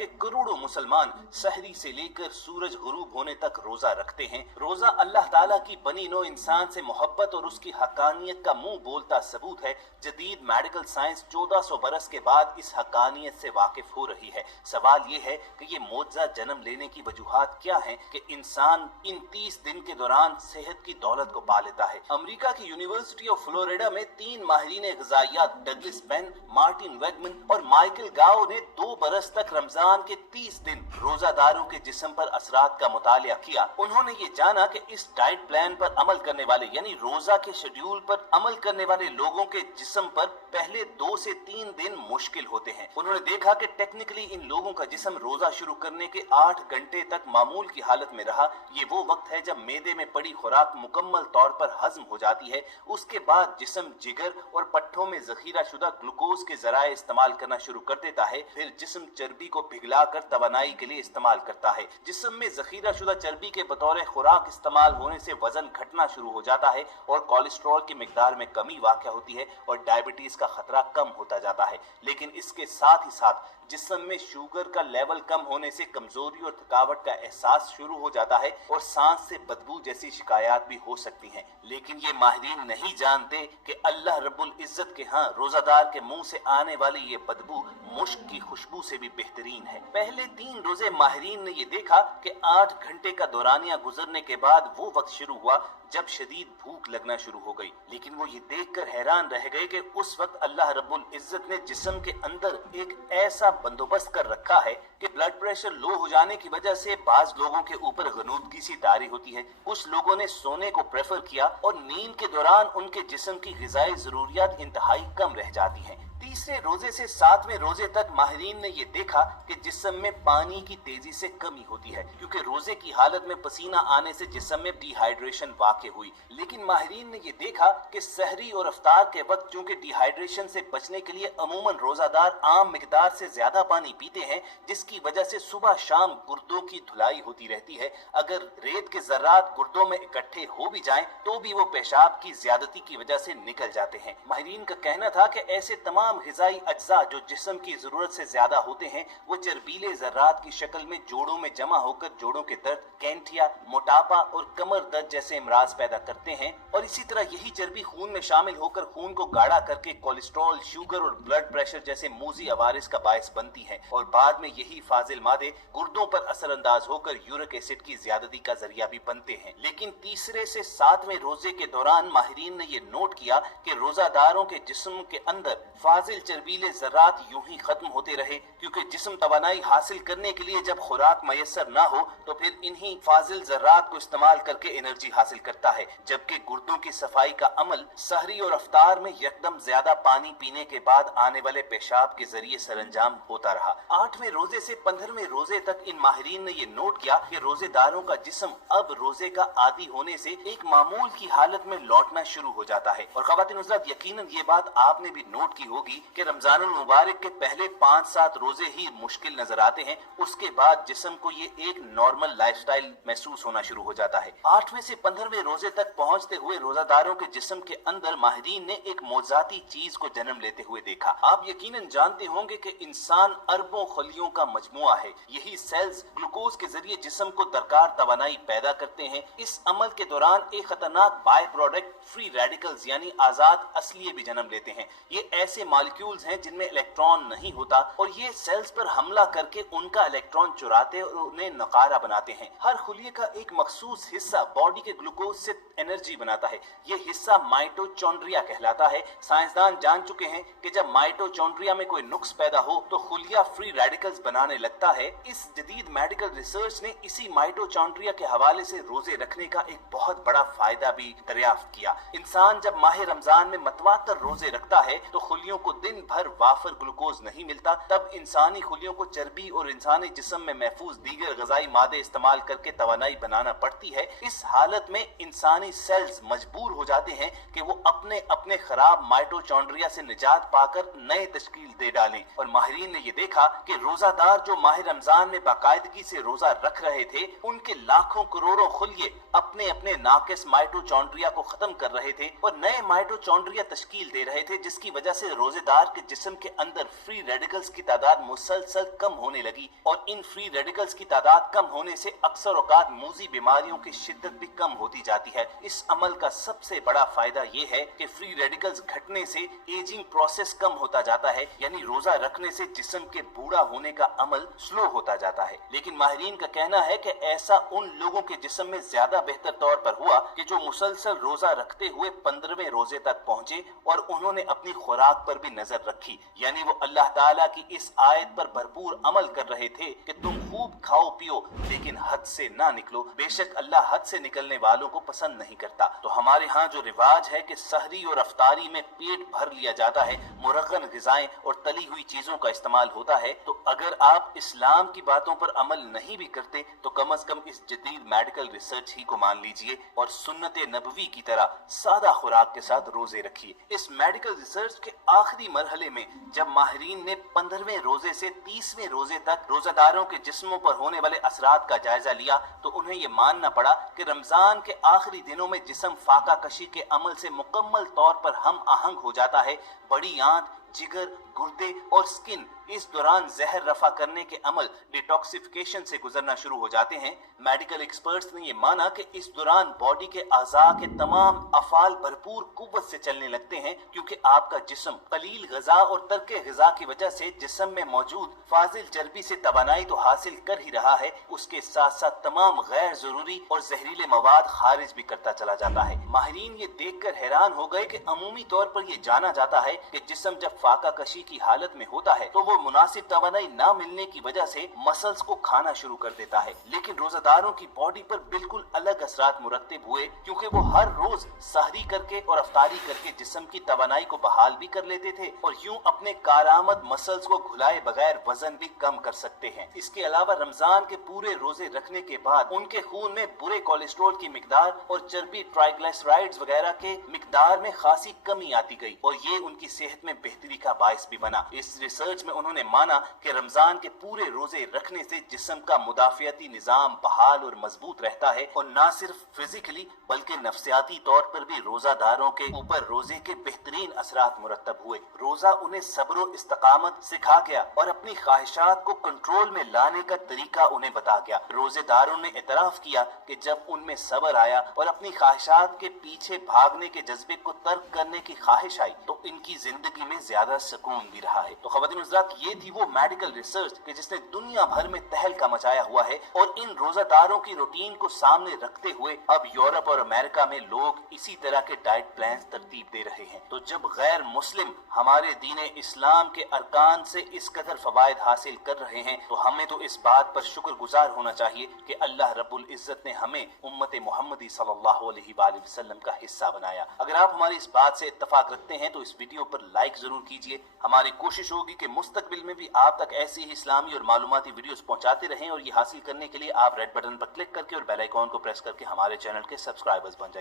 कि करोड़ों मुसलमान सहरी से लेकर सूरज गुरूब होने तक रोजा रखते हैं। रोजा अल्लाह ताला की बनी नो इंसान से मोहब्बत और उसकी हकानियत का मुंह बोलता सबूत है। जदीद मेडिकल साइंस 1400 बरस के बाद इस हकानियत से वाकिफ हो रही है। सवाल ये है कि ये मोजा जन्म लेने की वजूहात क्या हैं कि इंसान इन 30 दिन के दौरान सेहत की दौलत को पा लेता है। अमेरिका की यूनिवर्सिटी ऑफ फ्लोरिडा में 3 माहिरीन ग़िज़ाइयात डगलस पेन, मार्टिन वेगमन और माइकल गाओ ने 2 बरस तक रमजान के 30 दिन रोजादारों के जिस्म पर असरात का मुतालिया किया। उन्होंने ये जाना कि इस डाइट प्लान पर अमल करने वाले यानी रोजा के शेड्यूल पर अमल करने वाले लोगों के जिस्म पर पहले 2 से 3 दिन मुश्किल होते हैं। उन्होंने देखा कि टेक्निकली इन लोगों का जिस्म रोजा शुरू करने के 8 घंटे तक मामूल की हालत में रहा। ये वो वक्त है जब मेदे में पड़ी खुराक मुकम्मल तौर पर हजम हो जाती है। उसके बाद जिस्म जिगर और पट्ठों में जखीरा शुदा ग्लूकोज के जराए इस्तेमाल करना शुरू कर देता है। फिर जिस्म चर्बी को पिघलाकर तवानाई के लिए इस्तेमाल करता है। जिस्म में जखीरा शुदा चर्बी के बतौर खुराक इस्तेमाल होने से वजन घटना शुरू हो जाता है और कोलेस्ट्रॉल की मिकदार में कमी वाक़या होती है और डायबिटीज का खतरा कम होता जाता है। लेकिन इसके साथ ही साथ जिस्म में शुगर का लेवल कम होने से कमजोरी और थकावट का एहसास शुरू हो जाता है और सांस से बदबू जैसी शिकायत भी हो सकती हैं। लेकिन ये माहिरीन नहीं जानते कि अल्लाह रब्बुल इज्जत के यहाँ रोजादार के मुंह से आने वाली ये बदबू मुश्क की खुशबू से भी बेहतरीन है। पहले 3 रोजे माहिरीन ने ये देखा कि 8 घंटे का दौरानिया गुजरने के बाद वो वक्त शुरू हुआ जब शदीद भूख लगना शुरू हो गई। लेकिन वो ये देखकर हैरान रह गए कि उस वक्त अल्लाह रब्बुल इज्जत ने जिस्म के अंदर एक ऐसा बंदोबस्त कर रखा है कि ब्लड प्रेशर लो हो जाने की वजह से बाज लोगों के ऊपर गनूदगी सी तारी होती है। कुछ लोगों ने सोने को प्रेफर किया और नींद के दौरान उनके जिस्म की ग़िज़ाई ज़रूरियात इंतहाई कम रह जाती हैं। तीसरे रोजे से 7वें रोजे तक माहिरीन ने ये देखा कि जिस्म में पानी की तेजी से कमी होती है क्योंकि रोजे की हालत में पसीना आने से जिस्म में डिहाइड्रेशन वाक़ हुई। लेकिन माहिरीन ने ये देखा कि सहरी और अफ्तार के वक्त चूंकि डिहाइड्रेशन से बचने के लिए अमूमन रोजादार आम मिकदार से ज्यादा पानी पीते हैं, जिसकी वजह से सुबह शाम गुर्दों की धुलाई होती रहती है। अगर रेत के ज़र्रात गुर्दों में इकट्ठे हो भी जाएं तो भी वो पेशाब की ज्यादती की वजह से निकल जाते हैं। माहिरीन का कहना था कि ऐसे तमाम ग़िज़ाई अज्जा जो जिस्म की जरूरत से ज्यादा होते हैं वो चर्बीले ज़र्रात की शक्ल में जोड़ों में जमा होकर जोड़ों के दर्द, कैंठिया, मोटापा और कमर दर्द जैसे इमराज पैदा करते हैं। और इसी तरह यही चर्बी खून में शामिल होकर खून को गाढ़ा करके कोलेस्ट्रॉल, शुगर और ब्लड प्रेशर जैसे मूजी अवारिस का बायस बनती है और बाद में यही फाजिल मादे गुर्दों पर असरअंदाज होकर यूरिक एसिड की ज्यादती का जरिया भी बनते हैं। लेकिन तीसरे से 7वें रोजे के दौरान माहिरीन ने ये नोट किया कि रोजादारों के जिस्म के अंदर फाजिल चर्बीले ज़र्रात यूं ही खत्म होते रहे क्योंकि जिस्म तवानाई हासिल करने के लिए जब खुराक मयसर ना हो तो फिर इन्हीं फाजिल ज़र्रात को इस्तेमाल करके एनर्जी हासिल करता है। जबकि गुर्दों की सफाई का अमल सहरी और अफ्तार में यकदम ज्यादा पानी पीने के बाद आने वाले पेशाब के जरिए सरंजाम होता रहा। 8वें रोजे से 15वें रोजे तक इन माहिरीन ने ये नोट किया कि रोजेदारों का जिस्म अब रोजे का आदी होने से एक मामूल की हालत में लौटना शुरू हो जाता है। और ख़वातीन हज़रात, यकीनन ये बात आपने भी नोट की होगी कि रमजानुल मुबारक के पहले 5-7 रोजे ही मुश्किल नजर आते हैं, उसके बाद जिस्म को ये एक नॉर्मल लाइफस्टाइल महसूस होना शुरू हो जाता है। 8वें से 15वें रोजे तक पहुंचते हुए रोजादारों के जिस्म के अंदर माहिरीन ने एक मौजाती चीज को जन्म लेते हुए देखा। आप यकीनन जानते होंगे कि इंसान अरबों खलियों का मजमुआ है। यही सेल्स ग्लूकोज के जरिए जिस्म को दरकार तवानाई पैदा करते हैं। इस अमल के दौरान एक खतरनाक बाय प्रोडक्ट फ्री रेडिकल्स यानी आजाद असलिये भी जन्म लेते हैं। ये ऐसे मॉलिक्यूल्स हैं जिनमें इलेक्ट्रॉन नहीं होता और ये सेल्स पर हमला करके उनका इलेक्ट्रॉन चुराते और उन्हें नकारा बनाते हैं। हर खुलिये का एक मखसूस हिस्सा बॉडी के ग्लूकोज से एनर्जी बनाता है। ये हिस्सा माइटोचॉन्ड्रिया कहलाता है। साइंसदान जान चुके हैं कि जब माइटोचॉन्ड्रिया में कोई नुक्स पैदा हो तो खुलिया फ्री रेडिकल्स बनाने लगता है। इस जदीद मेडिकल रिसर्च ने इसी माइटोचॉन्ड्रिया के हवाले से रोजे रखने का एक बहुत बड़ा फायदा भी दरियाफ्त किया। इंसान जब माह रमजान में मतवातर रोजे रखता है तो खुलियों को दिन भर वाफर ग्लूकोज नहीं मिलता, तब इंसानी खुलियों को चर्बी और इंसानी जिस्म में महफूज दीगर ग़िज़ाई मादे इस्तेमाल करके तवानाई बनाना पड़ती है। इस हालत में इंसानी सेल्स मजबूर हो जाते हैं कि वो अपने अपने खराब माइटोचॉन्ड्रिया से निजात पाकर नए तश्कील दे डालें। और माहिरीन ने ये देखा कि रोजादार जो माह रमजान में बाकायदगी से रोजा रख रहे थे उनके लाखों करोड़ों खुलिये अपने अपने नाकिस माइटोचॉन्ड्रिया को खत्म कर रहे थे और नए माइटोचॉन्ड्रिया तश्कील दे रहे थे, जिसकी वजह से रोजे रोजेदार के जिस्म के अंदर फ्री रेडिकल्स की तादाद मुसलसल कम होने लगी और इन फ्री रेडिकल्स की तादाद कम होने से अक्सर औकात मूजी बीमारियों की शिद्दत भी कम होती जाती है। इस अमल का सबसे बड़ा फायदा ये है कि फ्री रेडिकल्स घटने से एजिंग प्रोसेस कम होता जाता है, यानी रोजा रखने से जिस्म के बूढ़ा होने का अमल स्लो होता जाता है। लेकिन माहिरीन का कहना है कि ऐसा उन लोगों के जिस्म में ज्यादा बेहतर तौर पर हुआ कि जो मुसलसल रोजा रखते हुए 15वें रोजे तक पहुंचे और उन्होंने अपनी खुराक पर भी नजर रखी, यानी वो अल्लाह ताला की इस आयत पर भरपूर अमल कर रहे थे कि तुम खूब खाओ पियो लेकिन हद से ना निकलो, बेशक अल्लाह हद से निकलने वालों को पसंद नहीं करता। तो हमारे यहाँ जो रिवाज है कि सहरी और अफ्तारी में पेट भर लिया जाता है, मुरगन ग़िज़ाएं और तली हुई चीजों का इस्तेमाल होता है, तो अगर आप इस्लाम की बातों पर अमल नहीं भी करते तो कम अज कम इस जदीद मेडिकल रिसर्च ही को मान लीजिए और सुन्नत नबवी की तरह सादा खुराक के साथ रोजे रखिए। इस मेडिकल रिसर्च के आखिरी मरहले में जब माहिरीन ने 15वें रोजे से 30वें रोजे तक रोजादारों के जिस्मों पर होने वाले असरात का जायजा लिया तो उन्हें ये मानना पड़ा कि रमजान के आखिरी दिनों में जिस्म फाका कशी के अमल से मुकम्मल तौर पर हम आहंग हो जाता है। बड़ी आंत, जिगर, गुर्दे और स्किन इस दौरान जहर रफा करने के अमल डिटॉक्सिफिकेशन से गुजरना शुरू हो जाते हैं। मेडिकल एक्सपर्ट्स ने ये माना कि इस दौरान बॉडी के अज़ा के तमाम अफाल भरपूर कुव्वत से चलने लगते हैं, क्योंकि आपका जिस्म कलील ग़िज़ा और तर्क ग़िज़ा की वजह से जिस्म में मौजूद फाजिल चर्बी से तवानाई तो हासिल कर ही रहा है, उसके साथ साथ तमाम गैर जरूरी और जहरीले मवाद खारिज भी करता चला जाता है। माहिरीन ये देखकर हैरान हो गए कि अमूमी तौर पर यह जाना जाता है कि जिस्म जब फाका कशी की हालत में होता है तो वो मुनासिब तवानाई ना मिलने की वजह से मसल्स को खाना शुरू कर देता है। लेकिन रोजादारों की बॉडी पर बिल्कुल अलग असरात मुरत्तब हुए, क्योंकि वो हर रोज सहरी करके और अफ्तारी करके जिस्म की तवानाई को बहाल भी कर लेते थे और यूं अपने कारामद मसल्स को घुलाए बगैर वजन भी कम कर सकते हैं। इसके अलावा रमजान के पूरे रोजे रखने के बाद उनके खून में बुरे कोलेस्ट्रॉल की मिकदार और चर्बी, ट्राइग्लिसराइड्स वगैरह के मिकदार में खासी कमी आती गई और ये उनकी सेहत में बेहतरी का बायस भी बना। इस रिसर्च में उन्होंने माना कि रमजान के पूरे रोजे रखने से जिस्म का मुदाफियाती निजाम बहाल और मजबूत रहता है और न सिर्फ फिजिकली बल्कि नफ्सियाती तौर पर भी रोजादारों के ऊपर रोजे के बेहतरीन असरात मुरत्तब हुए। रोजा उन्हें सब्र और इस्तकामत सिखा गया और अपनी ख्वाहिशात को कंट्रोल में लाने का तरीका उन्हें बता गया। रोजेदारों ने इतराफ किया कि जब उनमें सब्र आया और अपनी ख्वाहिशात के पीछे भागने के जज्बे को तर्क करने की ख्वाहिश आई तो इनकी जिंदगी में ज्यादा सुकून भी रहा है। तो ख़वातीन हज़रात, ये थी वो मेडिकल रिसर्च कि जिसने दुनिया भर में तहलका मचाया हुआ है और इन रोजादारों की रूटीन को सामने रखते हुए अब यूरोप और अमेरिका में लोग इसी तरह के डाइट प्लान तरतीब दे रहे हैं। तो जब गैर मुस्लिम हमारे दीन इस्लाम के अरकान से इस कदर फवायद हासिल कर रहे हैं तो हमें तो इस बात पर शुक्रगुजार होना चाहिए कि अल्लाह रब्बुल इज्जत ने हमें उम्मत मोहम्मदी सल्लल्लाहु अलैहि वसल्लम का हिस्सा बनाया। अगर आप हमारी इस बात से इत्तफाक रखते हैं तो इस वीडियो पर लाइक जरूर कीजिए। हमारी कोशिश होगी कि मुस्तकबिल में भी आप तक ऐसी ही इस्लामी और मालूमाती वीडियोस पहुंचाते रहें और ये हासिल करने के लिए आप रेड बटन पर क्लिक करके और बेल आइकॉन को प्रेस करके हमारे चैनल के सब्सक्राइबर्स बन जाइए।